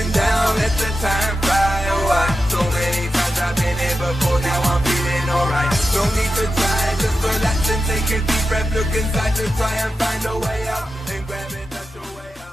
feeling down, let the time fly away. So many times I've been here before, now I'm feeling alright. No need to try, just relax and take a deep breath. Look inside to try and find a way out, and grab it, that's your way out.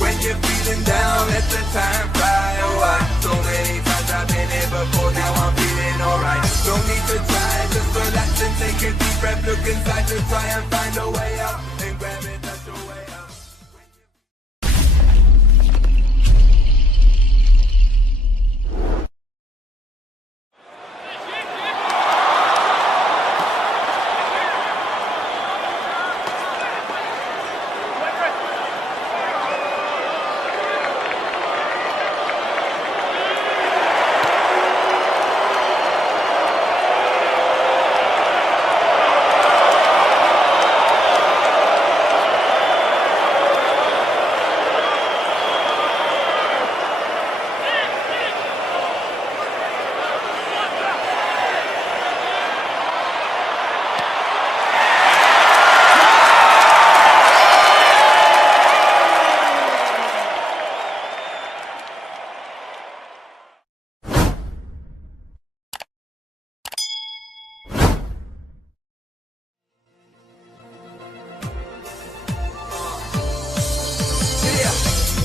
When you're feeling down, let the time fly away. So many times I've been here before, now I'm feeling alright. No need to try, just relax and take a deep breath. Look inside to try and find a way out, and grab it, that's your way out.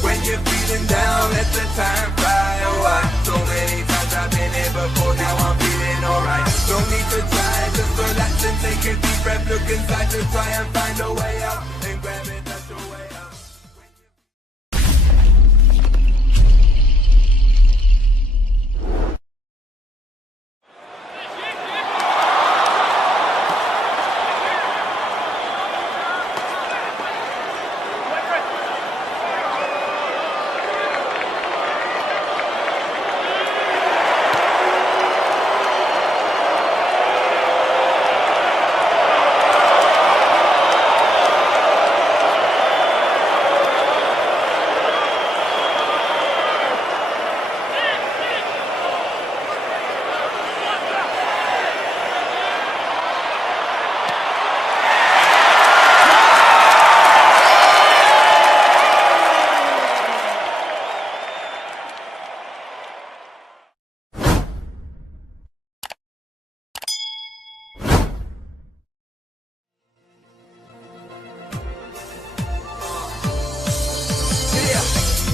When you're feeling down, let the time fly away. So many times I've been here before, now I'm feeling alright. No need to try, just relax and take a deep breath. Look inside to try and find a way out, and grab it, that's your way out.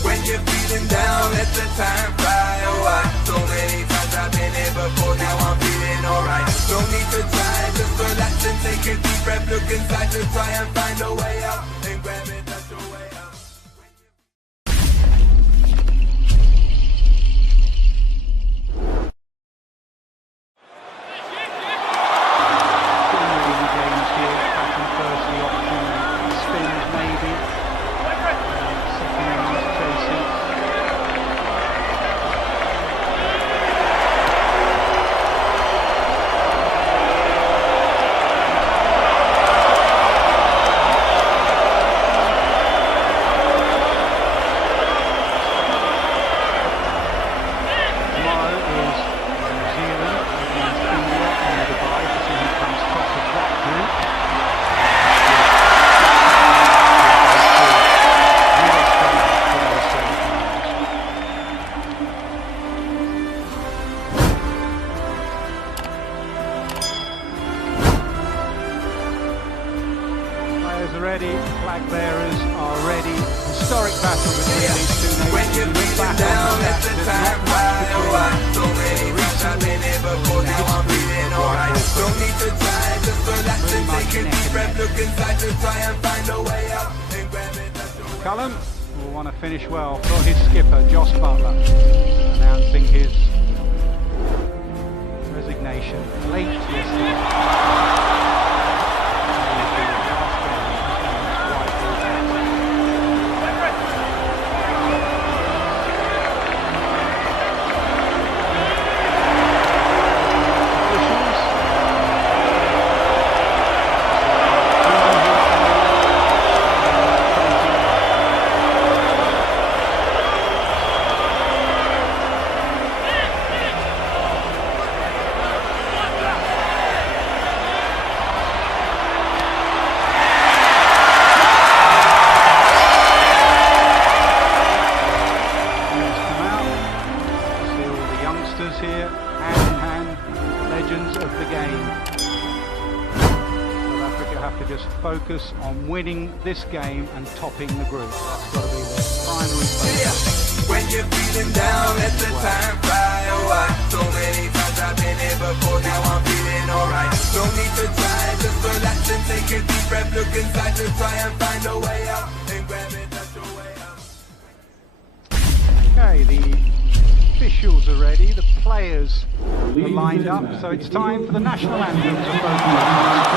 When you're feeling down, let the time fly away. So many times I've been here before, now I'm feeling alright. No need to try, just relax and take a deep breath. Look inside to try and find a way out, and grab it, that's your way out. are ready, flag bearers are ready. Historic battle between these two nations. When you're feeling down, let the time fly away. So many times I've been here before, now I'm feeling alright. Don't need to try, just relax and take a deep breath. Look inside to try and find a way out. And grab it, that's the way. Cullen will want to finish well for his skipper, Joss Butler, announcing his resignation late yesterday. Here, hand in hand, legends of the game. South Africa have to just focus on winning this game and topping the group. That's got to be their primary focus. When you're feeling down, let the time fly away. So many times I've been here before, now I'm feeling alright. Don't need to try, just relax and take a deep breath. Look inside to try and find a way out. And grab it, that's your way out. Okay, the officials are ready, the players are lined up, so it's time for the national anthems of both nations.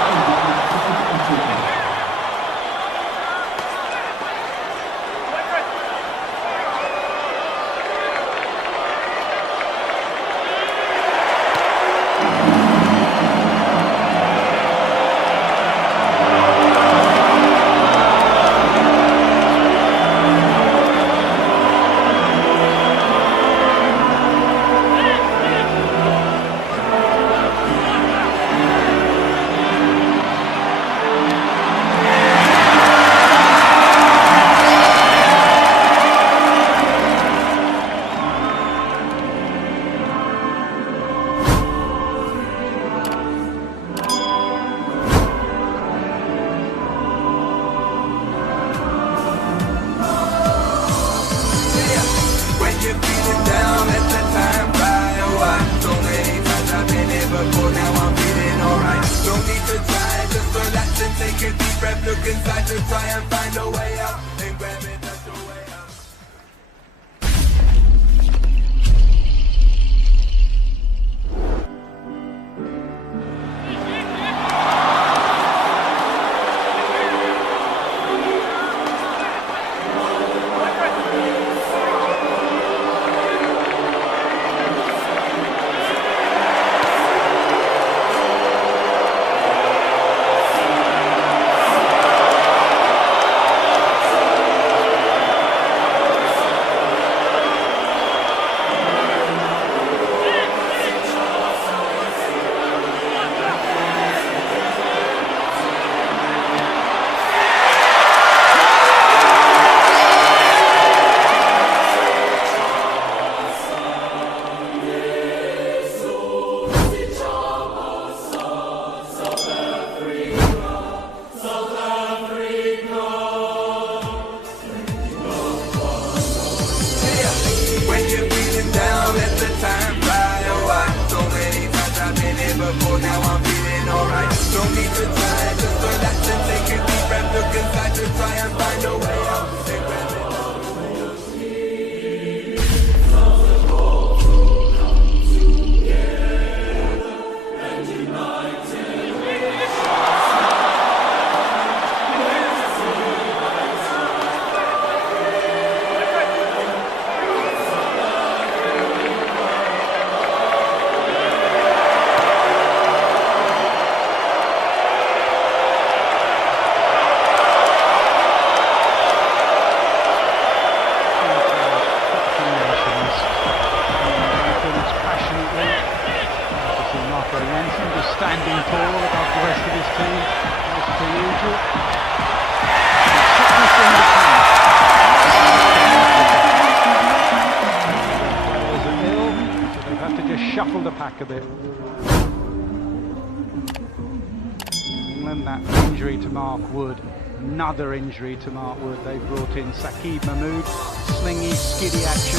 Take a deep breath, look inside to try and find a way out. And grab it, that's the way out. Now I'm feeling alright. Don't need to try, just relax and take a deep breath. Look inside to try and find a way out. And grab it. Standing tall above the rest of his team, as per usual. Players are ill, so they've had to just shuffle the pack a bit. England, that injury to Mark Wood Another injury to Mark Wood. They brought in Saqib Mahmood. Slingy, skiddy action.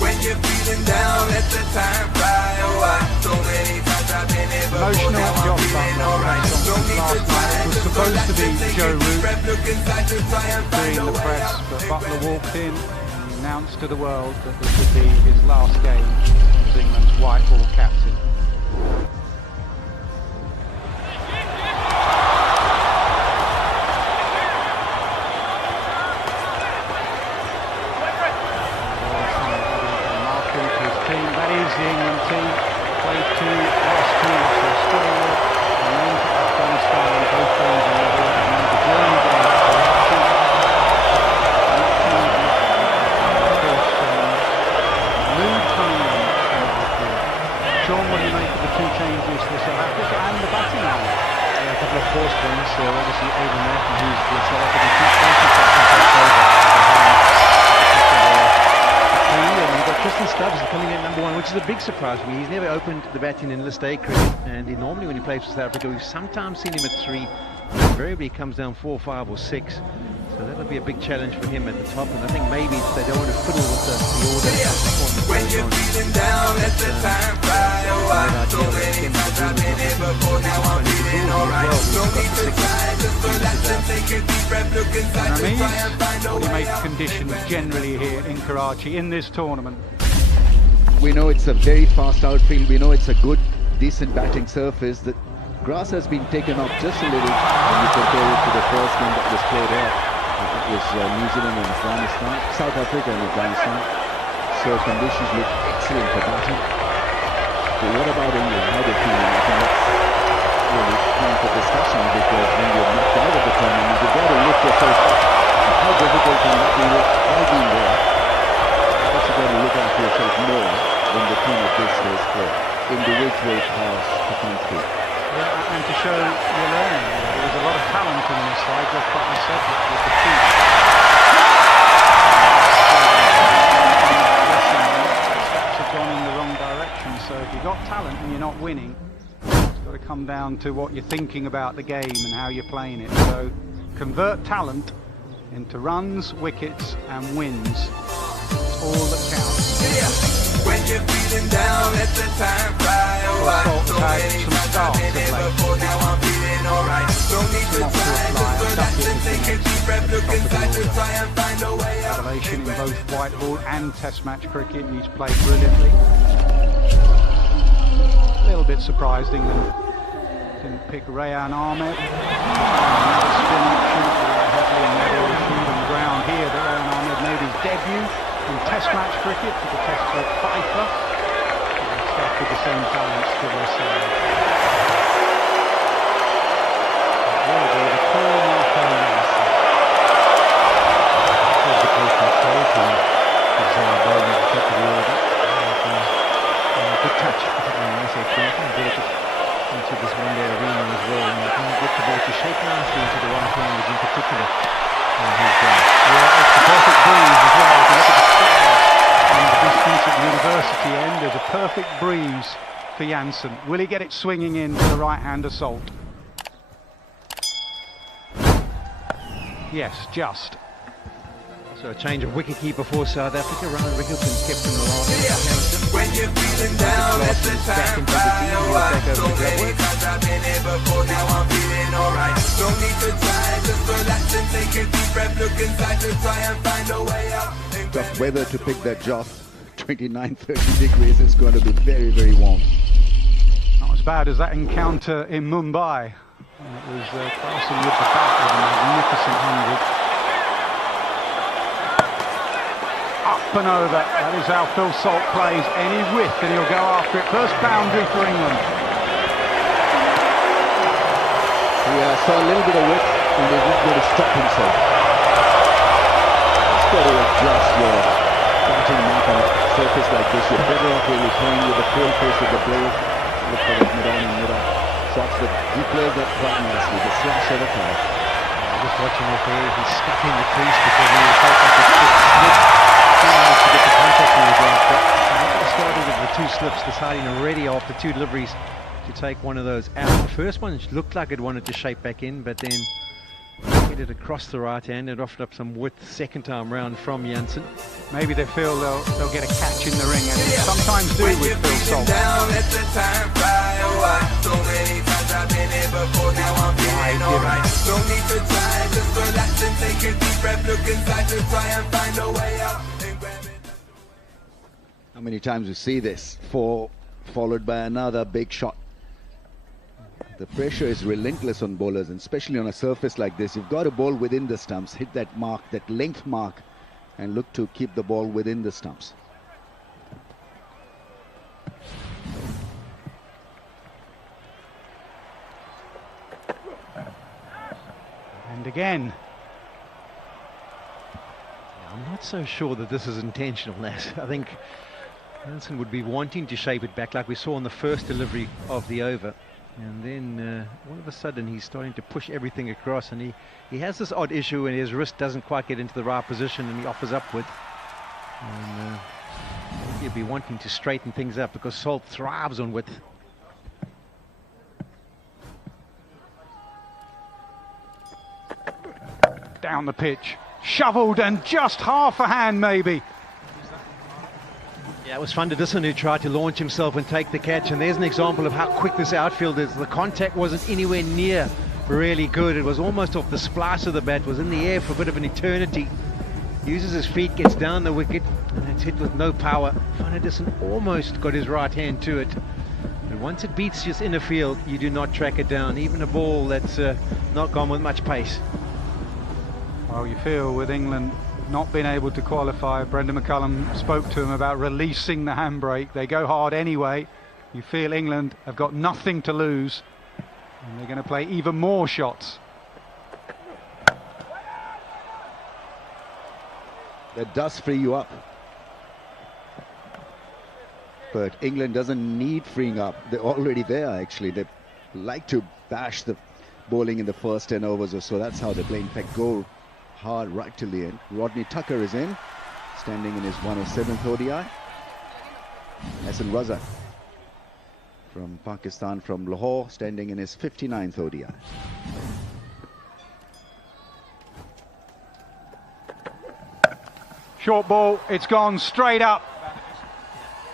When you're feeling down, let the time fly away. So many times I've been here before, Emotional now I'm feeling alright. Don't need to try, It was just supposed relax to be and take Joe a deep Root breath, look inside to try and find doing a the way press, out. but Butler walked in and announced to the world that this would be his last game as England's white ball captain. That is the England team. Played 2, lost 2 to Australia, and then to Afghanistan. Both games in the world, and then the journey down to Karachi. Of course, mood coming in from Arthur. Sean, what do you make of the 2 changes for South Africa and the batting line? Yeah, a couple of forced ones. Obviously, Aidan Martin, who's the South African T20 captain, takes over. And you've got Tristan Stubbs coming in number 1, which is a big surprise for me. He's never opened the batting in List A cricket, and normally when he plays for South Africa, we've sometimes seen him at 3. Invariably, he comes down 4, 5 or 6. So that'll be a big challenge for him at the top, and I think maybe they don't want to fiddle with the order. When you're feeling down, let the time fly away. So many times I've been here before, now I'm feeling alright. Don't need to try, just relax and take a deep breath, look inside to try and find a What do you way make of out. conditions generally here in Karachi in this tournament? We know it's a very fast outfield. We know it's a good, decent batting surface. The grass has been taken off just a little when you compare it to the first game that was played out. It was New Zealand and Afghanistan, South Africa and Afghanistan. So conditions look excellent for batting. But what about England? How they feeling? I think that's really time for discussion, because when you're knocked out of the tournament, you've got to lift yourself up. And how difficult can that be with all being there? You've got to look after yourself more than the team of this stage for individual powers to come through. Yeah, and to show you're learning. There was a lot of talent in this side, just what I said with the feet. Steps have gone in the wrong direction, so if you've got talent and you're not winning, it's got to come down to what you're thinking about the game and how you're playing it. So convert talent into runs, wickets and wins. It's all that counts. When you're feeling down, let the time fly away. So many times I've been here before, now I'm feeling alright. Don't need to try, just relax and take a deep breath, look inside to try and find a way out. Elevation in both white ball and Test match cricket. He's played brilliantly. A little bit surprised England didn't pick Rayan Ahmed. Another spin action, heavily in that area on the ground here. That Rayan Ahmed made his debut in Test match cricket for the Test at Fifer. Stuck with the same balance to their side. It will be the call Marco Nancy. Physical control to bowling at the top of the order. Good touch, particularly in SA Trinity, and brought it into this one-day arena as well. And you can get the ball to shape nicely into the right-handers in particular. Yeah, it's the perfect breeze as well. If you look at the stars and the distance at the university end, there's a perfect breeze for Janssen. Will he get it swinging in for the right-hand assault? Yes, just. So a change of wicketkeeper for South Africa. Ryan Rickleton kept in the last encounter. When you're feeling down, let the time fly away. So many times I've been here before, now I'm feeling alright. Don't need to try, just relax and take a deep breath, look inside to try and find a way out. Tough weather to pick that job. 29-30 degrees. It's going to be very, very warm. Not as bad as that encounter in Mumbai. It was Carson with the bat with a magnificent 100. Up and over, that is how Phil Salt plays. Any width and he'll go after it. First boundary for England. Yeah, saw a little bit of width and they're just going to stop himself. Just got to adjust your batting mark on a surface like this. You're better off really playing with the full face of the blade. Look for those mid-on and mid-off shots, but he plays that quite nicely. The slash of the car. Just watching it there, he's stuck in the crease because he felt like it slipped. To get the contact he was after. He started with the 2 slips, deciding already after 2 deliveries to take one of those out. The first one looked like it wanted to shape back in, but then Played it across the right hand and offered up some width second time round from Janssen. Maybe they feel they'll get a catch in the ring, and sometimes do with Phil Salt. Down, let the time fly away. So many times I've been here before, now I'm feeling alright. No need to try, just relax and take a deep breath. Look inside to try and find a way out. And grab it. How many times we see this? 4 followed by another big shot. The pressure is relentless on bowlers, and especially on a surface like this. You've got to bowl within the stumps, hit that mark, that length mark, and look to keep the ball within the stumps. And again. I'm not so sure that this is intentional, Nat. I think Janssen would be wanting to shape it back like we saw on the first delivery of the over. And then all of a sudden he's starting to push everything across, and he has this odd issue and his wrist doesn't quite get into the right position and he offers upward. And he'll be wanting to straighten things up because Salt thrives on width. Down the pitch, shoveled, and just half a hand maybe. Yeah, it was Van der Dussen who tried to launch himself and take the catch, and there's an example of how quick this outfield is. The contact wasn't anywhere near really good. It was almost off the splice of the bat, was in the air for a bit of an eternity. Uses his feet, gets down the wicket, and it's hit with no power. Van der Dussen almost got his right hand to it. But once it beats just inner field, you do not track it down, even a ball that's not gone with much pace. Well, you feel with England not being able to qualify, Brendan McCullum spoke to him about releasing the handbrake. They go hard anyway. You feel England have got nothing to lose, and they're going to play even more shots. That does free you up. But England doesn't need freeing up. They're already there, actually. They like to bash the bowling in the first 10 overs or so. That's how they play. In fact, go hard right till the end. Rodney Tucker is in, standing in his 107th ODI. Hassan Razak from Pakistan, from Lahore, standing in his 59th ODI. Short ball, it's gone straight up.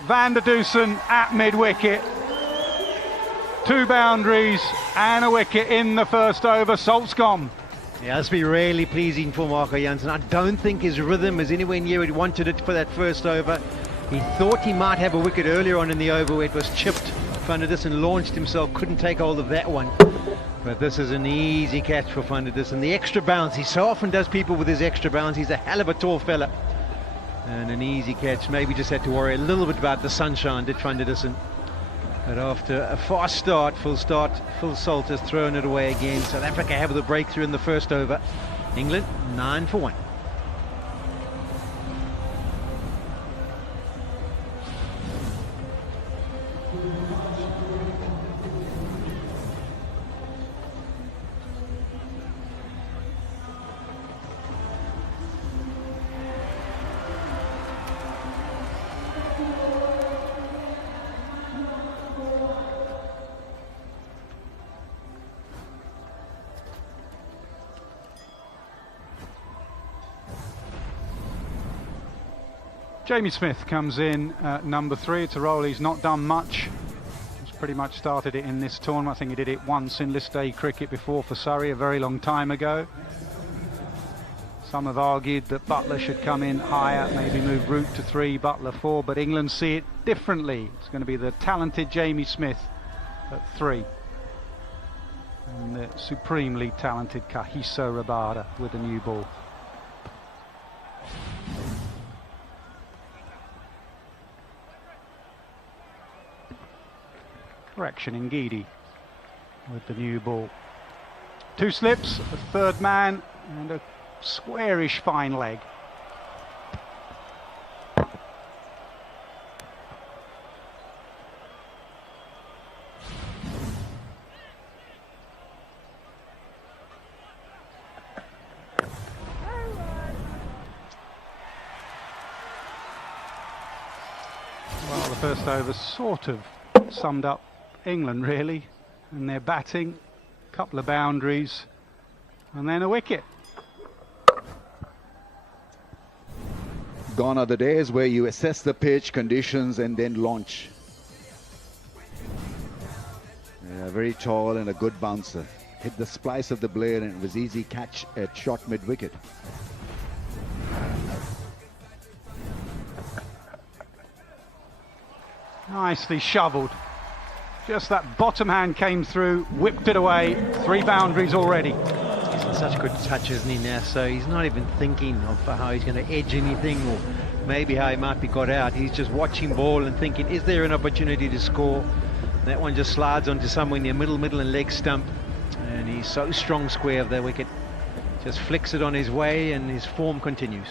Van der Dussen at mid-wicket. 2 boundaries and a wicket in the first over. Salt's gone. Yeah, that's been really pleasing for Marco Jansen. I don't think his rhythm is anywhere near where he wanted it for that first over. He thought he might have a wicket earlier on in the over where it was chipped. Van der Dussen launched himself, couldn't take hold of that one. But this is an easy catch for Van der Dussen. The extra bounce, he so often does people with his extra bounce. He's a hell of a tall fella. And an easy catch. Maybe just had to worry a little bit about the sunshine, did Van der Dussen. But after a fast start, Phil Salt has thrown it away again. South Africa have the breakthrough in the first over. England 9 for 1. Jamie Smith comes in at number 3. It's a role he's not done much. He's pretty much started it in this tournament. I think he did it once in list A cricket before for Surrey a very long time ago. Some have argued that Buttler should come in higher, maybe move Root to 3, Buttler 4, but England see it differently. It's going to be the talented Jamie Smith at 3. And the supremely talented Kagiso Rabada with a new ball. Correction, Ngidi with the new ball. 2 slips, a third man, and a squarish fine leg. Well, the first over sort of summed up England really, and their batting, couple of boundaries, And then a wicket. Gone are the days where you assess the pitch conditions and then launch. Yeah, very tall and a good bouncer. Hit the splice of the blade and it was easy catch at short mid-wicket. Nicely shoveled. Just that bottom hand came through, whipped it away. 3 boundaries already. He's in such good touch, isn't he, now? So he's not even thinking of how he's going to edge anything or maybe how he might be got out. He's just watching ball and thinking, is there an opportunity to score? That one just slides onto somewhere near middle and leg stump. And he's so strong square of that wicket. Just flicks it on his way and his form continues.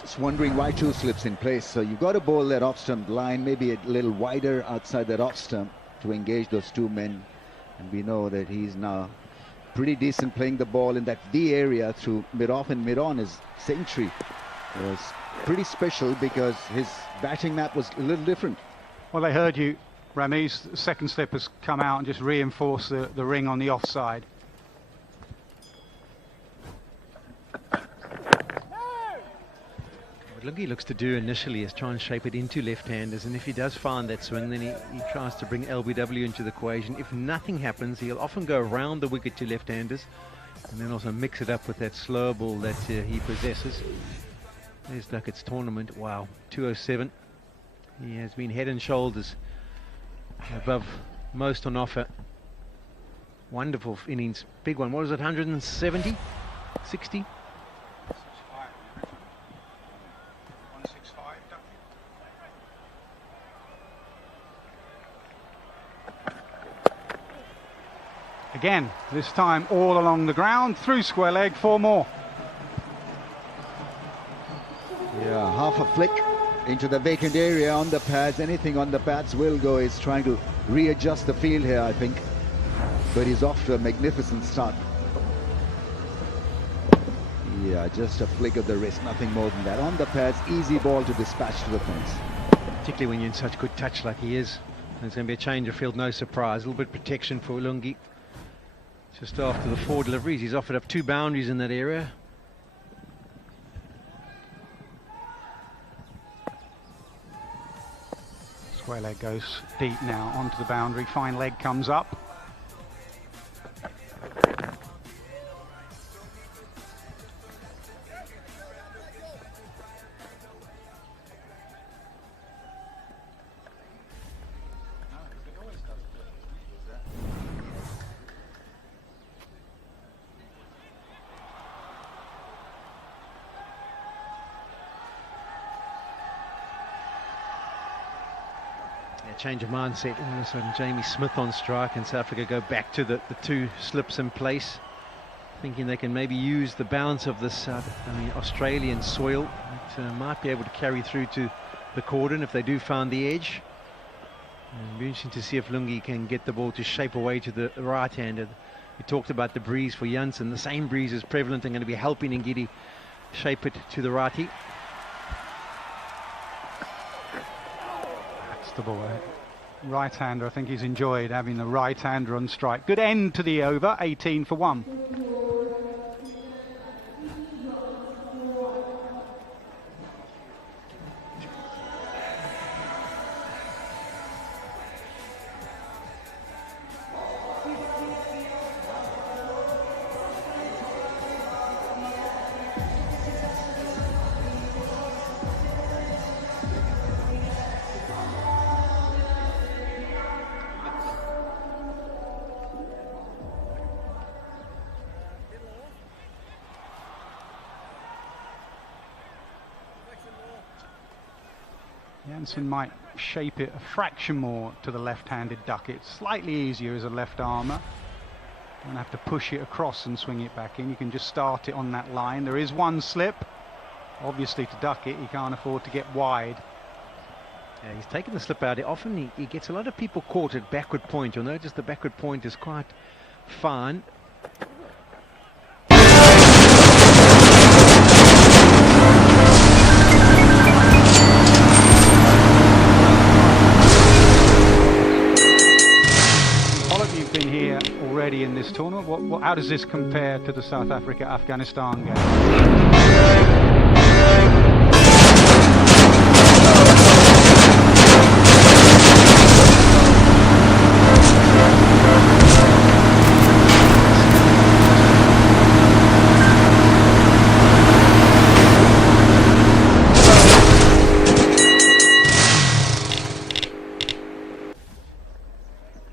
Just wondering why 2 slips in place. So you've got to bowl that off-stump line, maybe a little wider outside that off-stump to engage those 2 men. And we know that he's now pretty decent playing the ball in that D area through mid-off and mid-on. His century was pretty special because his batting map was a little different. Well, they heard you, Ramiz. The second slip has come out and just reinforced the ring on the offside. What Lungi looks to do initially is try and shape it into left-handers, and if he does find that swing, then he tries to bring LBW into the equation. If nothing happens, he'll often go around the wicket to left-handers and then also mix it up with that slow ball that he possesses. There's Duckett's tournament. Wow, 207. He has been head and shoulders above most on offer. Wonderful innings. Big one. What was it, 170? 60? Again, this time all along the ground, through square leg, 4 more. Yeah, half a flick into the vacant area on the pads. Anything on the pads will go. He's trying to readjust the field here, I think. But he's off to a magnificent start. Yeah, just a flick of the wrist, nothing more than that. On the pads, easy ball to dispatch to the fence. Particularly when you're in such good touch like he is. There's going to be a change of field, no surprise. A little bit of protection for Lungi. Just after the 4 deliveries, he's offered up 2 boundaries in that area. Square leg goes deep now onto the boundary. Fine leg comes up. Change of mindset, and all of a sudden Jamie Smith on strike, and South Africa go back to the 2 slips in place, thinking they can maybe use the balance of this Australian soil that might be able to carry through to the cordon if they do find the edge. And it'll be interesting to see if Lungi can get the ball to shape away to the right-hander. We talked about the breeze for Janssen. The same breeze is prevalent and going to be helping Ngidi shape it to the righty. The ball. Right-hander, I think he's enjoyed having the right-hander on strike. Good end to the over, 18 for 1. Janssen might shape it a fraction more to the left-handed Duckett. Slightly easier as a left armour. Don't have to push it across and swing it back in. You can just start it on that line. There is 1 slip. Obviously to Duckett, he can't afford to get wide. Yeah, he's taken the slip out. Often he gets a lot of people caught at backward point. You'll notice the backward point is quite fine. been here already in this tournament. How does this compare to the South Africa-Afghanistan game?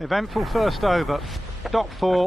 Eventful first over, dot 4,